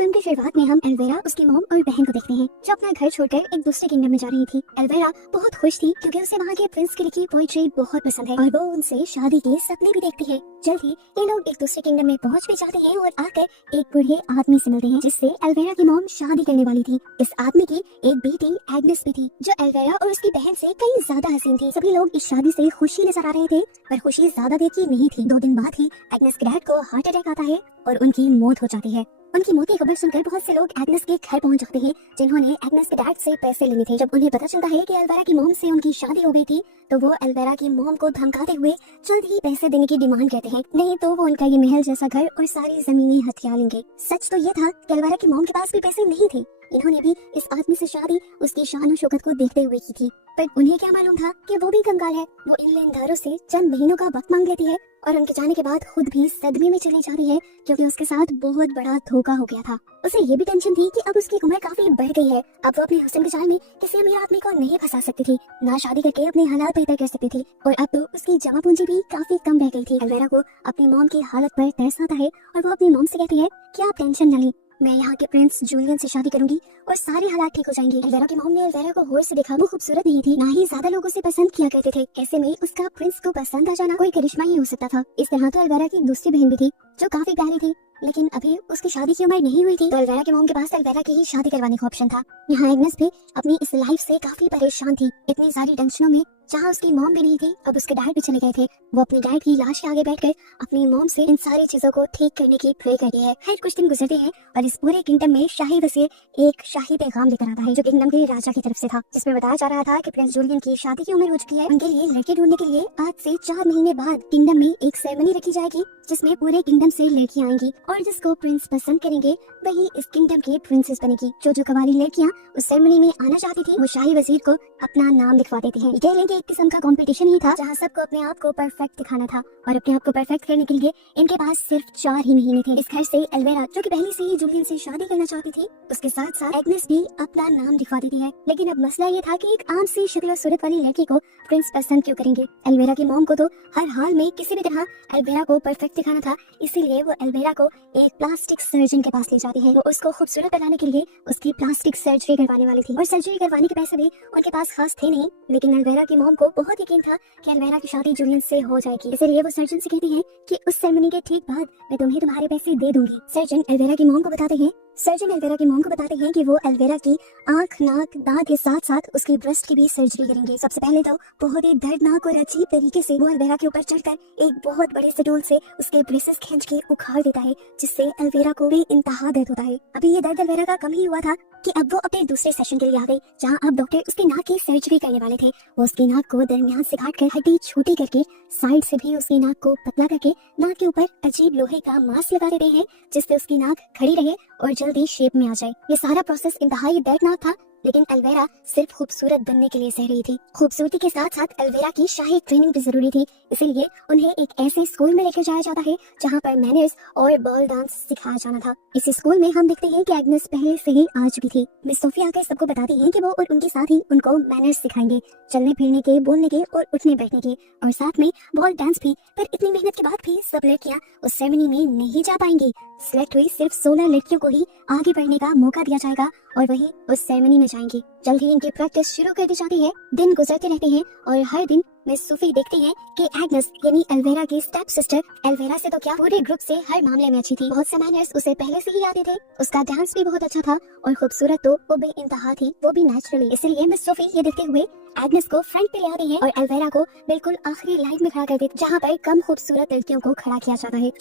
Film की शुरुआत में हम एल्वेरा, उसकी मॉम और बहन को देखते हैं जो अपना घर छोड़कर एक दूसरे किंगडम में जा रही थी। एल्वेरा बहुत खुश थी क्योंकि उसे वहाँ के प्रिंस की लिखी पोइट्री बहुत पसंद है और वो उनसे शादी के सपने भी देखती है। जल्द ही ये लोग एक दूसरे किंगडम में पहुँच भी जाते हैं और आकर एक बूढ़े आदमी से मिलते हैं जिससे एल्वेरा की मॉम शादी करने वाली थी। इस आदमी की एक बेटी एग्नेस भी थी जो एल्वेरा और उसकी बहन से कई ज्यादा हसीन थी। सभी लोग इस शादी से खुशी नजर आ रहे थे पर खुशी ज्यादा देर की नहीं थी। 2 दिन बाद ही एग्नेस के डैड को हार्ट अटैक आता है और उनकी मौत हो जाती है। उनकी मौत की खबर सुनकर बहुत से लोग एग्नेस के घर पहुंच जाते हैं जिन्होंने एग्नेस के डैड से पैसे लेने थे। जब उन्हें पता चलता है कि एल्वेरा की मॉम से उनकी शादी हो गई थी तो वो एल्वेरा की मॉम को धमकाते हुए जल्द ही पैसे देने की डिमांड करते हैं, नहीं तो वो उनका ये महल जैसा घर और सारी जमीनें हथिया लेंगे। सच तो ये था कि एल्वेरा की मॉम के पास भी पैसे नहीं थे। इन्होंने भी इस आदमी से शादी उसकी शान और शौकत को देखते हुए की थी, पर उन्हें क्या मालूम था कि वो भी कंगाल है। वो इन लेनदारों से चंद महीनों का वक्त मांग लेती है और उनके जाने के बाद खुद भी सदमे में चली जाती है क्योंकि उसके साथ बहुत बड़ा धोखा हो गया था। उसे ये भी टेंशन थी कि अब उसकी उम्र काफी बढ़ गई है, अब वो अपने हुस्न के जाल में किसी अमीर आदमी को नहीं फंसा सकती थी, ना शादी करके अपने हालात बेहतर कर सकती थी और अब तो उसकी जमा पूंजी भी काफी कम रह गई थी। एल्वेरा को अपनी मॉम की हालत पर तरस आता है और वो अपनी मॉम से कहती है कि आप टेंशन न लें, मैं यहाँ के प्रिंस जूलियन से शादी करूंगी और सारे हालात ठीक हो जाएंगे। एल्वेरा की मॉम ने एल्वेरा को गौर से देखा। वो खूबसूरत नहीं थी, ना ही ज्यादा लोग उसे पसंद किया करते थे। ऐसे में उसका प्रिंस को पसंद आ जाना कोई करिश्मा ही हो सकता था। इस तरह तो एल्वेरा की दूसरी बहन भी थी जो काफी प्यारी थी, लेकिन अभी उसकी शादी की उम्र नहीं हुई थी तो एल्वेरा की मॉम के पास एल्वेरा की ही शादी करवाने का ऑप्शन था। यहाँ एग्नेस भी अपनी इस लाइफ से काफी परेशान थी। इतनी सारी टेंशनों में जहाँ उसकी मॉम भी नहीं थी, अब उसके डैड भी चले गए थे। वो अपनी डैड की लाश के आगे बैठकर अपनी मॉम से इन सारी चीजों को ठीक करने की प्रे करती है। खैर कुछ दिन गुजरते हैं और इस पूरे किंगडम में शाही वजीर एक शाही पैगाम लेकर आता है जो किंगडम के राजा की तरफ से था, जिसमें बताया जा रहा था कि प्रिंस जूलियन की शादी की उम्र हो चुकी है। उनके लिए लड़के ढूंढने के लिए आज से 4 महीने बाद किंगडम में एक सेरेमनी रखी जाएगी जिसमें पूरे किंगडम से लड़कियां आएंगी और जिसको प्रिंस पसंद करेंगे वही इस किंगडम की प्रिंसेस बनेगी। जो कवाली लड़कियां उस सेरेमनी में आना चाहती थी वो शाही वजीर को अपना नाम लिखवा देती हैं। कह लें कि एक किस्म का कंपटीशन ही था जहां सबको अपने आप को परफेक्ट दिखाना था और अपने आप को परफेक्ट करने के लिए इनके पास सिर्फ 4 ही महीने थे। इस घर से एल्वेरा जो कि पहले से ही जूलियन से शादी करना चाहती थी, उसके साथ साथ एग्नेस भी अपना नाम लिखवा देती है। लेकिन अब मसला ये था कि एक आम सी शक्ल और सूरत वाली लड़की को प्रिंस पसंद क्यों करेंगे। एल्वेरा की मॉम को तो हर हाल में किसी भी तरह एल्वेरा को परफेक्ट दिखाना था, इसीलिए वो एल्वेरा को एक प्लास्टिक सर्जन के पास ले जाती है। वो उसको खूबसूरत बनाने के लिए उसकी प्लास्टिक सर्जरी करवाने वाली थी और सर्जरी करवाने के पैसे भी उनके पास खास थे नहीं, लेकिन एल्वेरा की मॉम को बहुत यकीन था कि एल्वेरा की शादी जूलियन से हो जाएगी। इसलिए वो सर्जन से कहती है कि उस सेरेमनी के ठीक बाद मैं तुम्हें तुम्हारे पैसे दे दूंगी। सर्जन एल्वेरा की मॉम को बताते हैं कि वो एल्वेरा की आंख, नाक, दांत के साथ साथ उसकी ब्रेस्ट की भी सर्जरी करेंगे। सबसे पहले तो बहुत ही दर्दनाक और अजीब तरीके से वो एल्वेरा के ऊपर चढ़कर एक बहुत बड़े स्टूल से उसके ब्रेसेस खींच के उखाड़ देता है, जिससे एल्वेरा को भी इंतहा दर्द होता है। अभी ये दर्द एल्वेरा का कम ही हुआ था कि अब वो अपने दूसरे सेशन के लिए आ गई जहाँ अब डॉक्टर उसके नाक की सर्जरी करने वाले थे। वो उसकी नाक को दरमियान से काट कर हड्डी छोटी करके साइड से भी उसकी नाक को पतला करके नाक के ऊपर अजीब लोहे का मास्क लगा देते हैं जिससे उसकी नाक खड़ी रहे और जल्दी शेप में आ जाए। ये सारा प्रोसेस इंतहाई दर्दनाक था, लेकिन एल्वेरा सिर्फ खूबसूरत बनने के लिए सह रही थी। खूबसूरती के साथ साथ एल्वेरा की शाही ट्रेनिंग भी जरूरी थी, इसीलिए उन्हें एक ऐसे स्कूल में लेकर जाया जाता है जहाँ पर मैनर्स और बॉल डांस सिखाया जाना था। इसी स्कूल में हम देखते हैं कि एग्नेस पहले से ही आ चुकी थी। मिस सोफी आकर सबको बताती है कि वो और उनके साथ ही उनको मैनर्स सिखाएंगे, चलने फिरने के, बोलने के और उठने बैठने के, और साथ में बॉल डांस भी। पर इतनी मेहनत के बाद भी सब लड़कियाँ उस सेरेमनी में नहीं जा पाएंगी। सिलेक्ट हुई सिर्फ 16 लड़कियों को ही आगे बढ़ने का मौका दिया जाएगा और वही उस सेरेमनी में जाएंगी। जल्द ही इनकी प्रैक्टिस शुरू कर दी जाती है। दिन गुजरते रहते हैं और हर दिन मिस सोफी देखती है कि एग्नेस यानी एल्वेरा की स्टेप सिस्टर एल्वेरा से तो क्या पूरे ग्रुप से हर मामले में अच्छी थी। बहुत से मैनर्स उसे पहले से ही आते थे, उसका डांस भी बहुत अच्छा था और खूबसूरत तो वो भी इंतहा थी, वो भी नेचुरली। इसलिए मिस सोफी ये देखते हुए एग्नेस को फ्रंट पे ले आती है और एल्वेरा को बिल्कुल आखिरी लाइन में खड़ा कर देती, जहाँ पर कम खूबसूरत लड़कियों को खड़ा किया जाता है।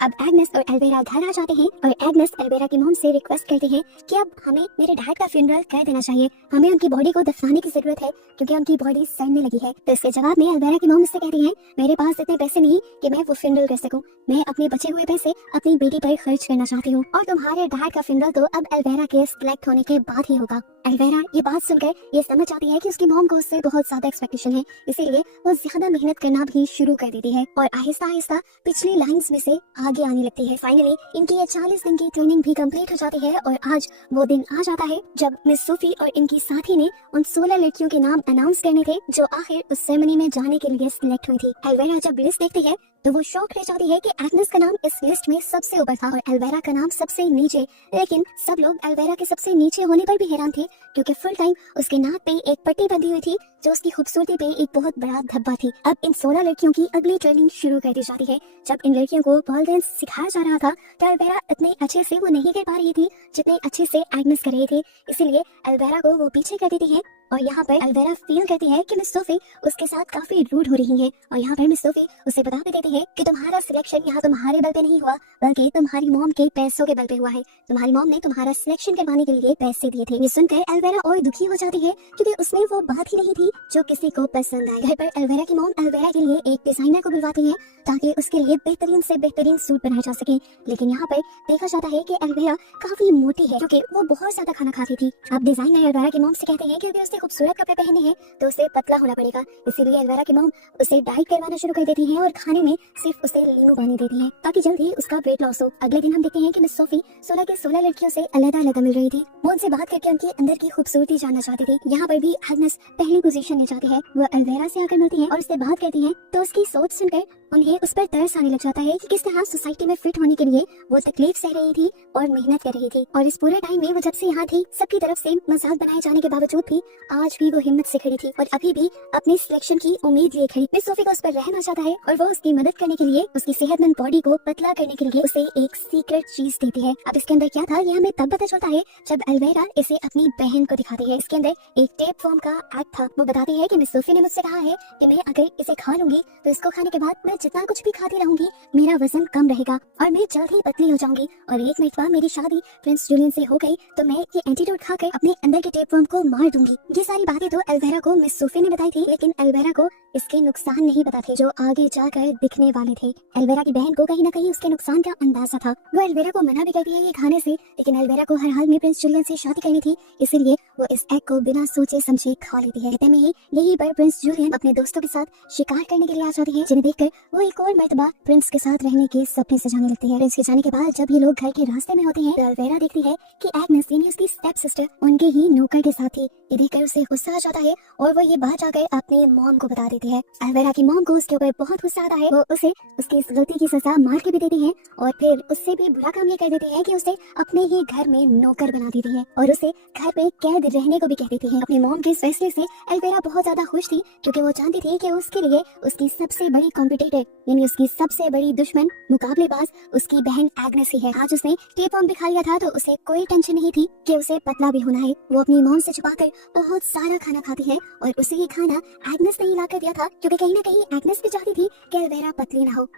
अब एग्नेस और एल्वेरा घर आ जाते हैं और एग्नेस एल्वेरा की मॉम से रिक्वेस्ट करती है कि अब हमें मेरे डैड का फ्यूनरल कर देना चाहिए, हमें उनकी बॉडी को दफनाने की जरूरत है क्योंकि उनकी बॉडी सड़ने लगी है। तो इसके जवाब में एल्वेरा की मॉम उससे कहती है, मेरे पास इतने पैसे नहीं कि मैं वो फ्यूनरल कर सकूं, मैं अपने बचे हुए पैसे अपनी बेटी पर खर्च करना चाहती हूँ और तुम्हारे डैड का फ्यूनरल तो अब एल्वेरा के सिलेक्ट होने के बाद ही होगा। एल्वेरा ये बात सुनकर ये समझ आती है कि उसकी मॉम को उससे बहुत ज्यादा एक्सपेक्टेशन है, इसीलिए वो ज्यादा मेहनत करना भी शुरू कर देती है और आहिस्ता आहिस्ता पिछली लाइंस में से आगे आने लगती है। फाइनली इनकी ये 40 दिन की ट्रेनिंग भी कंप्लीट हो जाती है और आज वो दिन आ जाता है जब मिस सोफी और इनकी साथी ने उन 16 लड़कियों के नाम अनाउंस करने थे जो आखिर उस सेरेमनी में जाने के लिए सिलेक्ट हुई थी। एल्वेरा जब लिस्ट देखती है तो वो शौक रह जाती है कि एग्नेस का नाम इस लिस्ट में सबसे ऊपर था और एल्वेरा का नाम सबसे नीचे। लेकिन सब लोग एल्वेरा के सबसे नीचे होने पर भी हैरान थे, क्योंकि फुल टाइम उसके नाक पे एक पट्टी बंधी हुई थी जो उसकी खूबसूरती पे एक बहुत बड़ा धब्बा थी। अब इन 16 लड़कियों की अगली ट्रेनिंग शुरू कर दी जाती है। जब इन लड़कियों को बॉल डांस सिखाया जा रहा था तो एल्वेरा इतने अच्छे से वो नहीं कर पा रही थी जितने अच्छे से एग्नेस कर रही थी, इसीलिए एल्वेरा को वो पीछे कर देती है। और यहाँ पर एल्वेरा फील करती है कि मिस सोफी उसके साथ काफी रूड हो रही है। और यहाँ पर मिस सोफी उसे बता भी देती है कि तुम्हारा सिलेक्शन यहाँ तुम्हारे बल पे नहीं हुआ, बल्कि तुम्हारी मॉम के पैसों के बल पे हुआ है। तुम्हारी मॉम ने तुम्हारा सिलेक्शन करवाने के लिए पैसे दिए थे। ये सुनकर एल्वेरा और दुखी हो जाती है, क्योंकि उसमें वो बात ही नहीं थी जो किसी को पसंद आए। घर पर एल्वेरा की मॉम एल्वेरा के लिए एक डिजाइनर को बुलवाती है ताकि उसके लिए बेहतरीन से बेहतरीन सूट बनाया जा सके। लेकिन यहाँ पर देखा जाता है कि एल्वेरा काफी मोटी है, क्योंकि वो बहुत ज्यादा खाना खाती थी। अब डिजाइनर एल्वेरा की मॉम से कहते हैं कि अगर उसे खूबसूरत कपड़े पहने हैं तो उसे पतला होना पड़ेगा, इसीलिए एल्वेरा की मॉम उसे डाइट करवाना शुरू कर देती है और खाने में सिर्फ उसे नींबू पानी देती है ताकि जल्दी उसका वेट लॉस हो। अगले दिन हम देखते हैं कि मिस सोफी 16 के 16 लड़कियों से अलग-अलग मिल रही थी। वो उनसे बात करके उनके अंदर की खूबसूरती जानना चाहती थी। यहाँ पर भी एग्नेस पहली पोजीशन ले जाती है। वो एल्वेरा से आकर मिलती है और उससे बात करती है, तो उसकी सोच सुनकर उन्हें उस पर तरस आने लग जाता है कि किस तरह सोसाइटी में फिट होने के लिए वो तकलीफ सह रही थी और मेहनत कर रही थी। और इस पूरे टाइम में वो जब से यहाँ थी सबकी तरफ से मजाक बनाए जाने के बावजूद भी आज भी वो हिम्मत से खड़ी थी और अभी भी अपने सिलेक्शन की उम्मीद लिए खड़ी। मिस सोफी को उस पर रहना चाहता है और वो उसकी मदद करने के लिए, उसकी सेहतमंद बॉडी को पतला करने के लिए उसे एक सीक्रेट चीज देती है। अब इसके अंदर क्या था ये हमें तब पता चलता है जब एल्वेरा इसे अपनी बहन को दिखाती है। इसके अंदर एक टेप फॉर्म का एक्ट था। वो बताती है कि मिस सोफी ने मुझसे कहा है कि मैं अगर इसे खा लूंगी तो इसको खाने के बाद मैं जितना कुछ भी खाती रहूंगी मेरा वजन कम रहेगा और मैं जल्द ही पतली हो जाऊंगी, और एक मिनट बाद मेरी शादी प्रिंस जूलियन से हो गई तो मैं ये एंटीडोट खाकर अपने अंदर के टेप फॉर्म को मार दूंगी। ये सारी बातें तो एल्वेरा को मिस सोफी ने बताई थी, लेकिन एल्वेरा को इसके नुकसान नहीं पता थे जो आगे जाकर दिखने वाले थे। एल्वेरा की बहन को कहीं न कहीं उसके नुकसान का अंदाजा था। वो एल्वेरा को मना भी करती है ये खाने से, लेकिन एल्वेरा को हर हाल में प्रिंस जूलियन से शादी करनी थी, इसीलिए वो इस एग को बिना सोचे समझे खा लेती है। इतने में ही यहीं पर प्रिंस जूलियन अपने दोस्तों के साथ शिकार करने के लिए आ जाती है, जिन्हें देखकर वो एक और मर्तबा प्रिंस के साथ रहने के सपने सजाने लगती है। प्रिंस के जाने के बाद जब ये लोग घर के रास्ते में होते हैं तो एल्वेरा देखती है कि एग्नेस यानी उसकी स्टेप सिस्टर उनके ही नौकर के साथ थी। ये देखकर उसे गुस्सा आ जाता है और वो ये बात जाकर अपनी मॉम को बता देती है। एल्वेरा की मॉम को उसके ऊपर बहुत गुस्सा आता है। वो उसे उसकी इस गलती की सजा मार के भी देती है और फिर उससे भी बुरा काम ये कर देती है कि उसे अपने ही घर में नौकर बना देती है और उसे घर पे कैद रहने को भी कह देती है। अपनी मॉम के इस फैसले से एल्वेरा बहुत ज्यादा खुश थी, क्योंकि वो जानती थी कि उसके लिए उसकी सबसे बड़ी कॉम्पिटिटर यानी उसकी सबसे बड़ी दुश्मन मुकाबलेबाज उसकी बहन एग्नेस ही है। आज उसने टेप फॉर्म भी खा लिया था तो उसे कोई टेंशन नहीं थी कि उसे पतला भी होना है। वो अपनी मॉम से छुपाकर बहुत सारा खाना खाती है और उसे ये खाना एग्नेस ने ही ला कर दिया था, क्योंकि कहीं ना कहीं एग्नेस भी चाहती थी कि एल्वेरा पतली ना हो।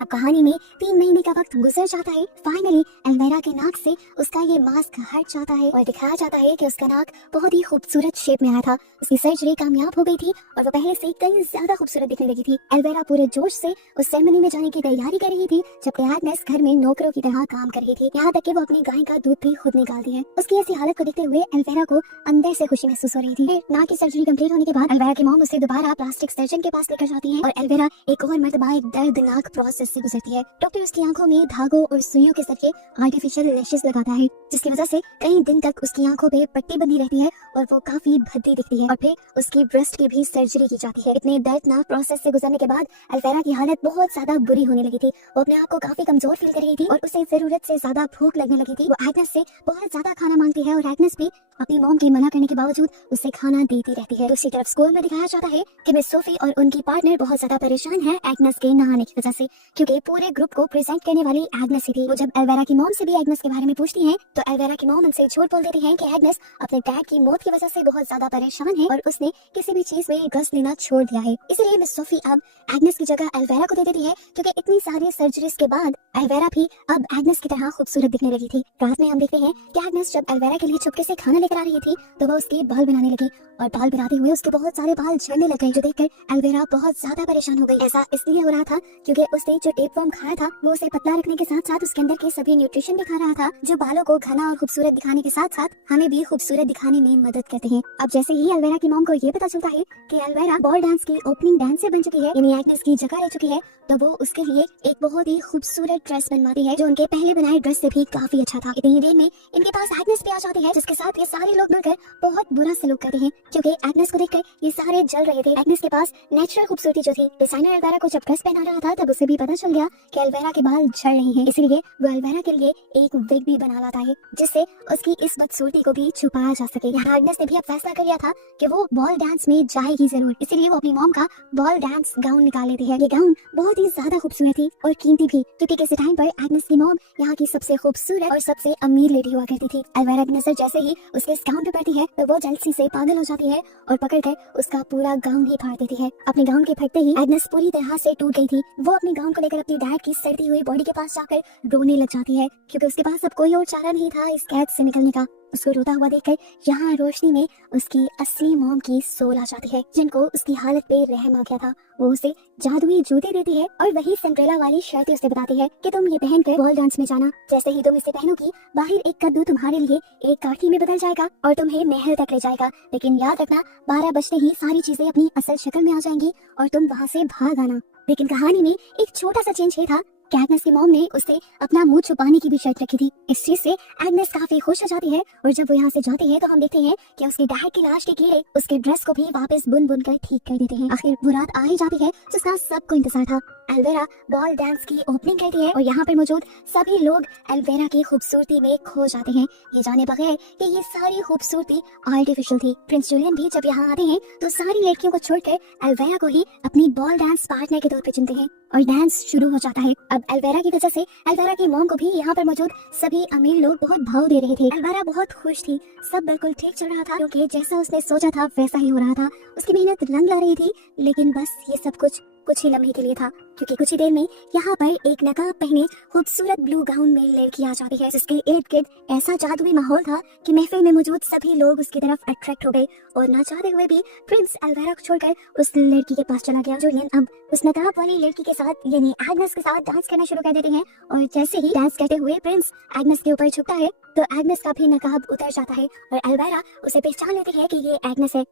अब कहानी में 3 महीने का वक्त गुजर जाता है। फाइनली एल्वेरा के नाक से उसका ये मास्क हट जाता है और दिखाया जाता है कि उसका नाक बहुत ही खूबसूरत शेप में आया था। उसकी सर्जरी कामयाब हो गई थी और वो पहले से कहीं ज्यादा खूबसूरत दिखने लगी थी। एल्वेरा पूरे जोश से उस सेरेमनी में जाने की तैयारी कर रही थी, जबकि एग्नेस घर में नौकरों की तरह काम कर रही थी, यहाँ तक कि वो अपनी गाय का दूध भी खुद निकालती है। उसकी ऐसी हालत को देखते हुए एल्वेरा को अंदर से खुशी महसूस हो रही थी। फिर नाक की सर्जरी कंप्लीट होने के बाद एल्वेरा की मॉम उसे दोबारा प्लास्टिक सर्जन के पास लेकर जाती है और एल्वेरा एक और मर्तबा एक दर्दनाक प्रोसेस से गुजरती है। डॉक्टर उसकी आंखों में धागों और सुइयों के जरिए आर्टिफिशियल लैशेस लगाता है, जिसकी वजह से कई दिन तक उसकी आंखों पे पट्टी बंधी रहती है और वो काफी भद्दी दिखती है। और फिर उसकी ब्रेस्ट की भी सर्जरी की जाती है। इतने दर्दनाक प्रोसेस से गुजरने के बाद एल्वेरा की हालत बहुत ज्यादा बुरी होने लगी थी। वो अपने आप को काफी कमजोर फील कर रही थी और उसे जरूरत से ज्यादा भूख लगने लगी थी। वो एग्नेस से बहुत ज्यादा खाना मांगती है और एग्नेस भी अपनी मॉम के मना करने के बावजूद उसे खाना देती रहती है। दूसरी तरफ स्कूल में दिखाया जाता है कि मिस सोफी और उनकी पार्टनर बहुत ज्यादा परेशान है एग्नेस के नहाने की वजह से, क्योंकि पूरे ग्रुप को प्रेजेंट करने वाली एग्नेस ही थी। वो जब एल्वेरा की मॉम से भी एग्नेस के बारे में पूछती है तो एल्वेरा की मॉम उनसे झूठ बोल देती है कि एग्नेस अपने डैड की मौत की वजह से बहुत ज्यादा परेशान है और उसने किसी भी चीज में इंटरेस्ट लेना छोड़ दिया है। इसलिए मिस सोफी अब एग्नेस की जगह एल्वेरा को दे देती है, क्योंकि इतनी सारी सर्जरीज के बाद एल्वेरा भी अब एग्नेस की तरह खूबसूरत दिखने लगी थी। रात में हम देखते हैं कि एग्नेस जब एल्वेरा के लिए चुपके से खाना लेकर आ रही थी तो वो उसके बाल बनाने लगी और बाल बनाते हुए उसके बहुत सारे बाल झड़ने लग गए, जो देखकर एल्वेरा बहुत ज्यादा परेशान हो गई। ऐसा इसलिए हो रहा था क्योंकि उसने जो टेपवर्म खाया था वो उसे पतला रखने के साथ साथ उसके अंदर के सभी न्यूट्रिशन भी खा रहा था, जो बालों को घना और खूबसूरत दिखाने के साथ साथ हमें भी खूबसूरत दिखाने में मदद करते हैं। अब जैसे ही एल्वेरा की मॉम को ये पता चलता है कि एल्वेरा बॉल डांस की ओपनिंग डांसर बन चुकी है, यानी एग्नेस की जगह ले चुकी है, तो वो उसके लिए एक बहुत ही खूबसूरत ड्रेस बनवाती है जो उनके पहले बनाए ड्रेस से भी काफी अच्छा था। इतनी देर में इनके पास एग्नेस भी आ जाती है, जिसके साथ ये सारे लोग मिलकर बहुत बुरा सलूक करते हैं, क्योंकि एग्नेस को देखकर ये सारे जल रहे थे। एग्नेस के पास नेचुरल खूबसूरती जो थी, डिजाइनर एल्वेरा को जब ड्रेस पहना रहा था तब उसे भी पता चल गया कि एल्वेरा के बाल झड़ रहे हैं, इसलिए वो एल्वेरा के लिए एक विग भी बना लाता है जिससे उसकी इस बदसूरती को भी छुपाया जा सके। यहाँ एग्नेस ने भी अब फैसला कर लिया था कि वो बॉल डांस में जाएगी जरूर, इसीलिए वो अपनी मॉम का बॉल डांस गाउन निकाल लेती है। ये गाउन बहुत ही ज्यादा खूबसूरत थी और कीमती भी, क्योंकि किसी टाइम पर एग्नेस की मॉम यहाँ की सबसे खूबसूरत और सबसे अमीर लेडी हुआ करती थी। एल्वेरा की नजर जैसे ही उसके इस गाउन पे पड़ती है तो वो जल्दी से पागल हो जाती है और पकड़कर उसका पूरा गाउन ही फाड़ देती है। अपने गाउन के फटते ही एग्नेस पूरी तरह से टूट गई थी। वो अपने गाउन को लेकर अपनी डैड की सड़ती हुई बॉडी के पास जाकर रोने लग जाती है, क्योंकि उसके पास अब कोई और चारा नहीं था इस कैद से निकलने का। उसको रोता हुआ देखकर यहाँ रोशनी में उसकी असली मॉम की सोल आ जाती है, जिनको उसकी हालत पे रहम आ गया था। वो उसे जादुई जूते देती है और वही सिंड्रेला वाली शर्त उसे बताती है कि तुम ये पहनकर बॉल डांस में जाना, जैसे ही तुम इसे पहनोगी बाहर एक कद्दू तुम्हारे लिए एक काठी में बदल जाएगा और तुम्हें महल तक ले जाएगा, लेकिन याद रखना 12 बजते ही सारी चीजें अपनी असल शक्ल में आ जाएंगी और तुम वहाँ से भाग आना। लेकिन कहानी में एक छोटा सा चेंज ये था कि एग्नेस की मॉम ने उससे अपना मुंह छुपाने की भी शर्त रखी थी। इस चीज से एग्नेस काफी खुश हो जाती है और जब वो यहाँ से जाती है तो हम देखते हैं कि उसके डैड की लाश के कीड़े उसके ड्रेस को भी वापस बुन बुन कर ठीक कर देते हैं। आखिर वो रात आ ही जाती है जिसका सबको इंतजार था। एल्वेरा बॉल डांस की ओपनिंग करती है और यहाँ पर मौजूद सभी लोग एल्वेरा की खूबसूरती में खो जाते हैं, ये जाने बगैर कि ये सारी खूबसूरती आर्टिफिशियल थी। प्रिंस जूलियन भी जब यहाँ आते हैं तो सारी लड़कियों को छोड़कर एल्वेरा को ही अपनी बॉल डांस पार्टनर के तौर पर चुनते हैं और डांस शुरू हो जाता है। अब एल्वेरा की वजह से एल्वेरा की मॉम को भी यहाँ पर मौजूद सभी अमीर लोग बहुत भाव दे रहे थे। एल्वेरा बहुत खुश थी, सब बिल्कुल ठीक चल रहा था, क्योंकि जैसा उसने सोचा था वैसा ही हो रहा था। उसकी मेहनत रंग ला रही थी, लेकिन बस ये सब कुछ ही लम्हे के लिए था, क्योंकि कुछ ही देर में यहाँ पर एक नकाब पहने खूबसूरत ब्लू गाउन में लड़की आ जाती है, जिसके इर्द गिर्द ऐसा जादुई माहौल था कि महफिल में मौजूद सभी लोग उसकी तरफ अट्रैक्ट हो गए और ना चाहते हुए भी प्रिंस एल्वेरा को छोड़कर उस लड़की के पास चला गया। जूलियन अब उस नकाब वाली लड़की के साथ यानी एग्नेस के साथ डांस करना शुरू कर देते हैं और जैसे ही डांस करते हुए प्रिंस एग्नेस के ऊपर झुकता है तो एग्नेस का भी नकाब उतर जाता है और एल्वेरा उसे पहचान लेती है कि ये एग्नेस है।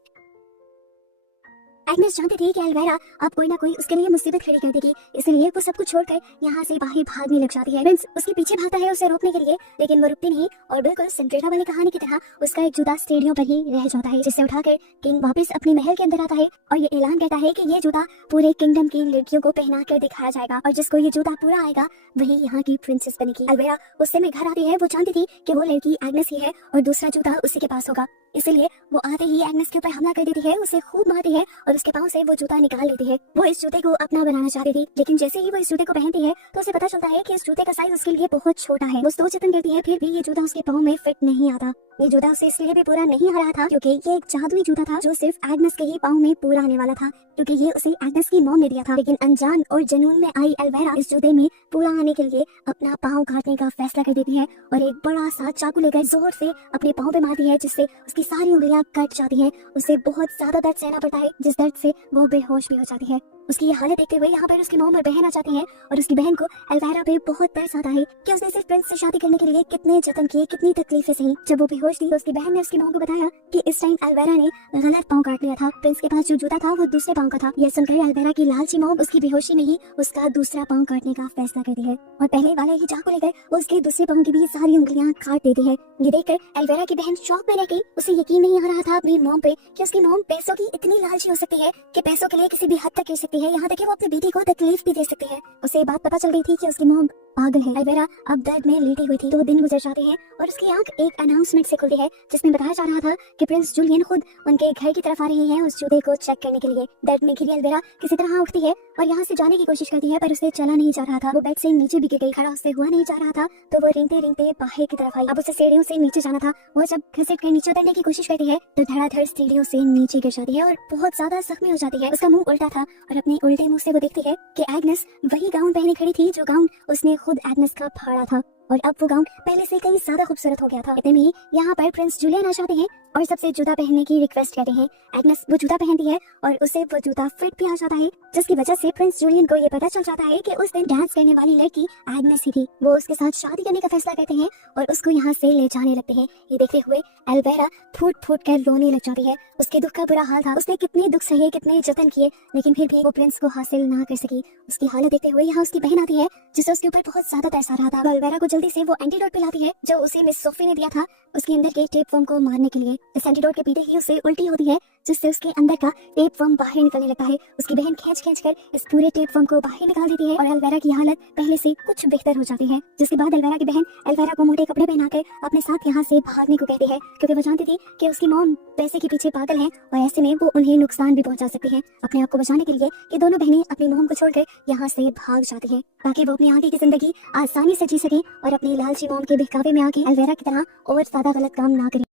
एग्नेस जानती थी कि एल्वेरा अब कोई ना कोई उसके लिए मुसीबत खड़ी कर देगी, इसलिए वो सब कुछ छोड़कर यहाँ से बाहर भागने लग जाती है। प्रिंस उसके पीछे भागता है उसे रोकने के लिए, लेकिन वो रुकती नहीं और बिल्कुल सिंड्रेला वाली कहानी की तरह उसका एक जूता सीढ़ियों पर ही रह जाता है, जिसे उठाकर किंग वापस अपने महल के अंदर आता है और ये ऐलान करता है कि ये जूता पूरे किंगडम की लड़कियों को पहना कर दिखाया जाएगा और जिसको ये जूता पूरा आएगा वही यहाँ की प्रिंसेस बनेगी। एल्वेरा उस समय घर आती है, वो जानती थी कि वो लड़की एग्नेस ही है और दूसरा जूता उसी के पास होगा, इसलिए वो आते ही एग्नेस के ऊपर हमला कर देती है, उसे खूब मारती है और उसके पाँव से वो जूता निकाल लेती है। वो इस जूते को अपना बनाना चाहती थी, लेकिन जैसे ही वो इस जूते को पहनती है तो उसे पता चलता है कि इस जूते का साइज उसके लिए बहुत छोटा है। वो सोच जतन करती है, फिर भी ये जूता उसके पाँव में फिट नहीं आता। ये जूता उसे इसलिए भी पूरा नहीं आ रहा था क्योंकि ये एक जादुई जूता था जो सिर्फ एग्नेस के ही पाँव में पूरा आने वाला था, क्योंकि ये उसे एग्नेस की मॉम ने दिया था। लेकिन अनजान और जुनून में आई एल्वेरा इस जूते में पूरा आने के लिए अपना पाँव काटने का फैसला कर देती है और एक बड़ा सा चाकू लेकर जोर से अपने पाँव पे मारती है, जिससे उसकी सारी उंगलियां कट जाती हैं। उसे बहुत ज्यादा दर्द सहना पड़ता है, जिस दर्द से वो बेहोश भी हो जाती है। उसकी ये हालत देखते हुए यहाँ पर उसकी मॉम और बहन आ जाती हैं और उसकी बहन को एल्वेरा पे बहुत तरस आता है कि उसने सिर्फ प्रिंस से शादी करने के लिए कितने जतन किए, कितनी तकलीफें सही। जब वो बेहोश थी तो उसकी बहन ने उसकी मॉम को बताया कि इस टाइम एल्वेरा ने गलत पाँव काट लिया था, प्रिंस के पास जो जूता था वो दूसरे पाँव का था। यह सुनकर एल्वेरा की लालची मॉम उसकी बेहोशी में ही उसका दूसरा पाँव काटने का फैसला करती है और पहले वाले ही चाकू लेकर वो उसके दूसरे पाँव की भी सारी उंगलियां काट देती है। ये देखकर एल्वेरा की बहन शॉक में रह गई। उसे यकीन नहीं आ रहा था अपनी मॉम पे कि उसकी मॉम पैसों की इतनी लालची हो सकती है कि पैसों के लिए किसी भी हद तक गिर सकती है, यहाँ तक कि वो अपनी बेटी को तकलीफ भी दे सकती है। उसे ये बात पता चल गई थी कि उसकी मॉम पागल है। एल्वेरा अब दर्द में लेटी हुई थी। 2 दिन गुजर जाते हैं और उसकी आंख एक अनाउंसमेंट से खुलती है जिसमें बताया जा रहा था कि प्रिंस जूलियन खुद उनके घर की तरफ आ रहे हैं उस जूते को चेक करने के लिए। दर्द में घिरी एल्वेरा किसी तरह उठती है और यहाँ से जाने की कोशिश करती है, पर उसे चला नहीं जा रहा था। वो बेड से नीचे भी गिर गई, खड़ा उससे हुआ नहीं जा रहा था, तो वो रेंगते रेंगते बाहर की तरफ आई। अब उसे सीढ़ियों से नीचे जाना था। वो जब घसीट कर नीचे उतरने की कोशिश करती है तो धड़ाधड़ सीढ़ियों से नीचे गिर जाती है और बहुत ज्यादा जख्मी हो जाती है। उसका मुंह उल्टा था और अपने उल्टे मुंह से वो देखती है कि एग्नेस वही गाउन पहने खड़ी थी जो गाउन उसने खुद एग्नेस का फाड़ा था। और अब वो गाउन पहले से कहीं ज्यादा खूबसूरत हो गया था। इतने में ही यहाँ पर प्रिंस जूलियन आ जाते हैं और सबसे जूता पहनने की रिक्वेस्ट करते हैं। एग्नेस वो जूता पहनती है और उसे वो जूता फिट भी आ जाता है, जिसकी वजह से प्रिंस जूलियन को ये पता चल जाता है कि उस दिन डांस करने वाली लड़की एग्नेस ही थी। वो उसके साथ शादी करने का फैसला करते हैं और उसको यहाँ से ले जाने लगते हैं। ये देखते हुए एल्वेरा फूट फूट कर रोने लग जाती है। उसके दुख का बुरा हाल था, उसने कितने दुख सहे, कितने जतन किए, लेकिन फिर भी वो प्रिंस को हासिल ना कर सकी। उसकी हालत देखते हुए यहाँ उसकी बहन आती है, जिससे उसके ऊपर बहुत ज्यादा तरस आ रहा था। एल्वेरा को जल्दी से वो एंटीडोट पिलाती है जो उसे मिस सोफी ने दिया था उसके अंदर के टेप वर्म को मारने के लिए। इस एंटीडोट के पीते ही उसे उल्टी होती है, जिससे उसके अंदर का टेप वर्म बाहर निकलने लगता है। उसकी बहन खींच खींच कर इस पूरे टेप वर्म को बाहर निकाल देती है और एल्वेरा की हालत पहले से कुछ बेहतर हो जाती है। जिसके बाद एल्वेरा की बहन एल्वेरा को मोटे कपड़े पहनाकर अपने साथ यहाँ से भागने को कहती है, क्योंकि वो जानती थी कि उसकी मॉम पैसे के पीछे पागल है और ऐसे में वो उन्हें नुकसान भी पहुंचा सकती है। अपने आप को बचाने के लिए ये दोनों बहनें अपनी मॉम को छोड़कर यहाँ से भाग जाती हैं, ताकि वो अपनी आगे की जिंदगी आसानी से जी सकें और अपने लालची मॉम के बहकावे में आके एल्वेरा की तरह और ज्यादा गलत काम ना करें।